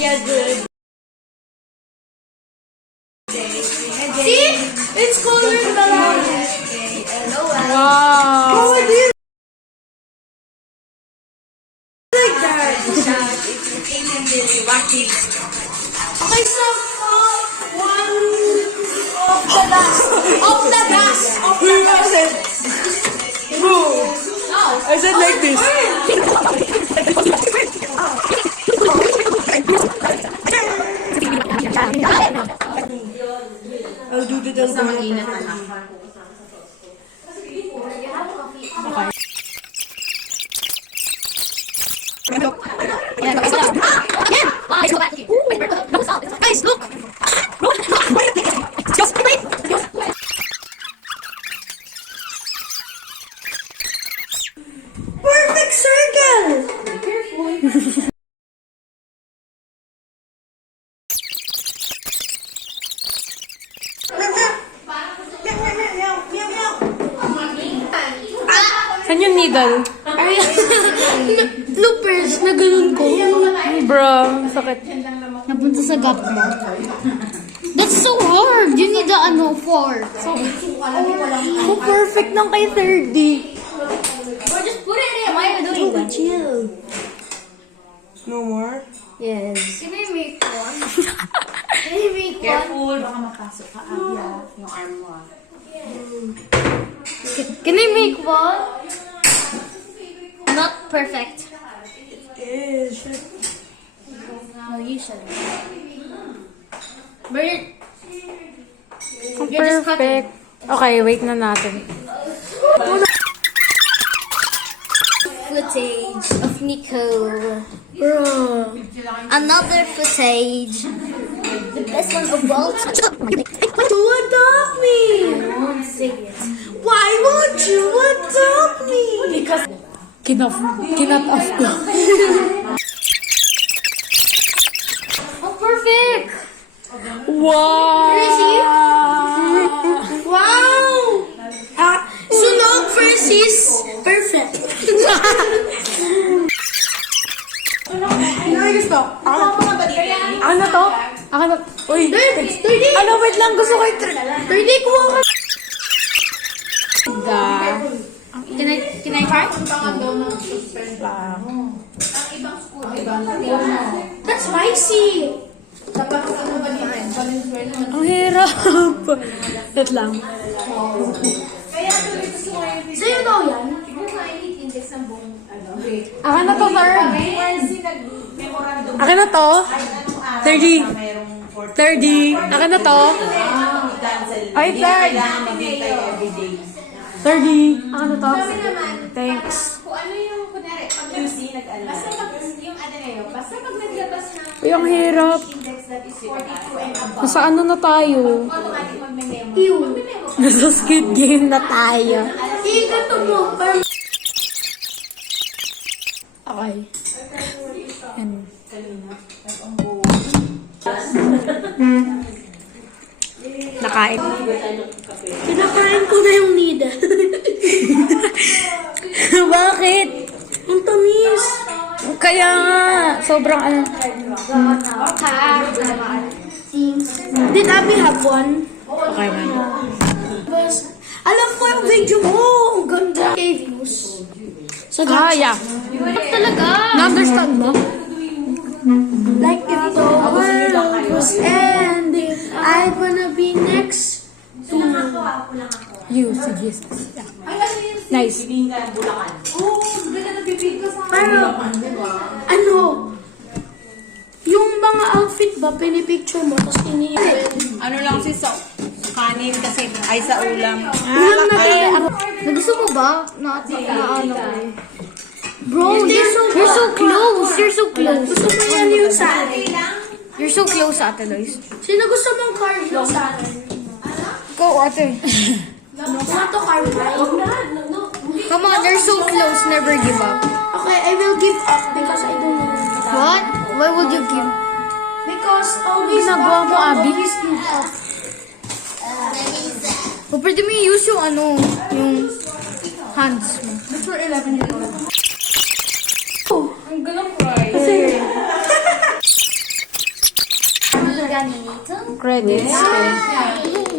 be a good day. See? It's colored along. Wow. Oh, it is like that. Okay, so one of the last. Of the last. Of the last. Bro, I said like this. I'll do the dalgona. Guys, look! Perfect circle! Saan yung needle? Loopers na ganun ko. Bro, sakit. Napunta sa gap mo. That's so hard. You need the fork. So perfect ng kay 30. Or just put it in. Why are you doing that? Chill. No more? Yes. Can I make one? Can I make one? Careful, baka mapasok ka agya yung arm mo. Can I make one? Not perfect. Yes. No, you should. But Perfect. Okay, wait na natin. footage of Nico. Bro. Another footage. The best one of all time. To adopt me. Don't say it. Why won't you adopt me? Because Kinap off ko. oh, perfect. Wow! Wow. Sunog versus perfect. Ayos to. Ano to? Ano? Uy! Ano, wait lang. Gusto ko yung... Pwede kuha ka. Can I try? That's spicy. Ang hirap. Wait lang. Sa'yo daw yan? Akin na to, sir. Akin na to. 30. 30. Akin na to. Ay, third. 30. Akin na to. Thanks. Kung ano yung, kunwari, pag QC, basta pag yung ano ngayon, basta pag naglabas ng Uy, ang hirap. index that is 42 and above, Nasa ano na tayo? automatic magme-memo. Magme-memo. Nasa Squid Game na tayo. Ikato mo. Okay. Yan. Nakain. Kinakain ko na yung nida. Bakit? Ang tamis. Kaya nga, sobrang ano. Did Abby have one? Okay, man. Alam ko yung video mo. Ang ganda. Views. So, Yeah. Talaga. Na-understand mo? like if the world was ending, I wanna be next to You, si Jesus. Yeah. Nice. Pero, ano, yung mga outfit ba, pinipicture mo, tapos ini-edit. Ano lang si kanin kasi ay sa ulam. Ulam na tayo. Nagusto mo ba? Na ano ko eh. Bro, You're so close. You're so close. Gusto mo yan yung sa akin? You're so close, Ate Lois. Sino gusto mong card lang sa akin? Go, ate. Gusto to card Come on, you're so close. Never give up. Okay, I will give up because I don't know. What? Why would you give? Because always Ginagawa mo, Abby? always give up. O, pwede mo i-use yung ano, yung hands mo. That's for 11 years old. I'm gonna cry. ganito. Credits.